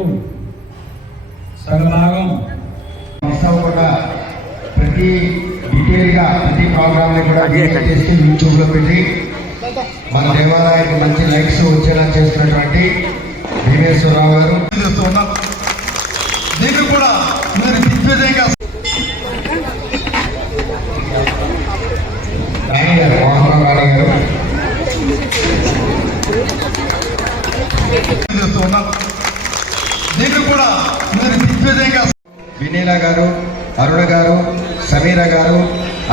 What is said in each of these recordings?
మేరకు సగభాగం మొత్తం కూడా ప్రతి డీటెయిల్గా ప్రతి ప్రోగ్రామ్ని కూడా డీటెయిల్ చేసి యూట్యూబ్లో పెట్టి మన దేవాలయానికి మంచి లైక్స్ వచ్చేలా చేసినటువంటి దేవేశ్వరరావు గారు. దీన్ని కూడా మీరు దిగ్విజయంగా రాణి దీన్ని కూడా మీరు దిగ్విజయంగా వినీల గారు అరుణ గారు సమీర గారు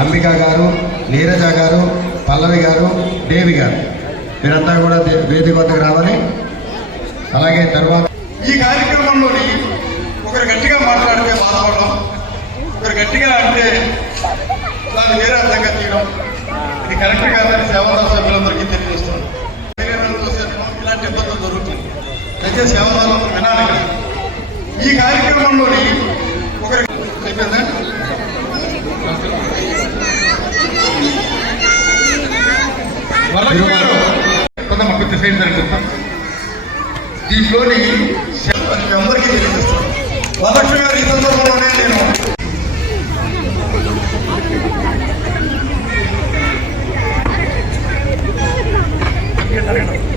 అంబిక గారు నీరజ గారు పల్లవి గారు దేవి గారు. మీరంతా కూడా వేదిక వద్దకు రావాలి. అలాగే తర్వాత ఈ కార్యక్రమంలోని ఒకరు గట్టిగా మాట్లాడితే బాధపడడం ఒకరు గట్టిగా అంటే దాన్ని వేరే అర్థంగా తీయడం ఇది కరెక్ట్ కాదని సేవా సభ్యులందరికీ తెలియజేస్తున్నాం ఇలాంటి ఇబ్బందులు జరుగుతుంది దయచేసి ఎవరు వినాలి. ఈ కార్యక్రమంలోని ఒకరికి అయిపోయిందా? పదమ్మ కొద్ది సైడ్ జరుగుతాం దీంట్లోని అందరికీ తెలియజేస్తాను వరలక్ష్మి గారు ఈ సందర్భంలోనే నేను Gracias.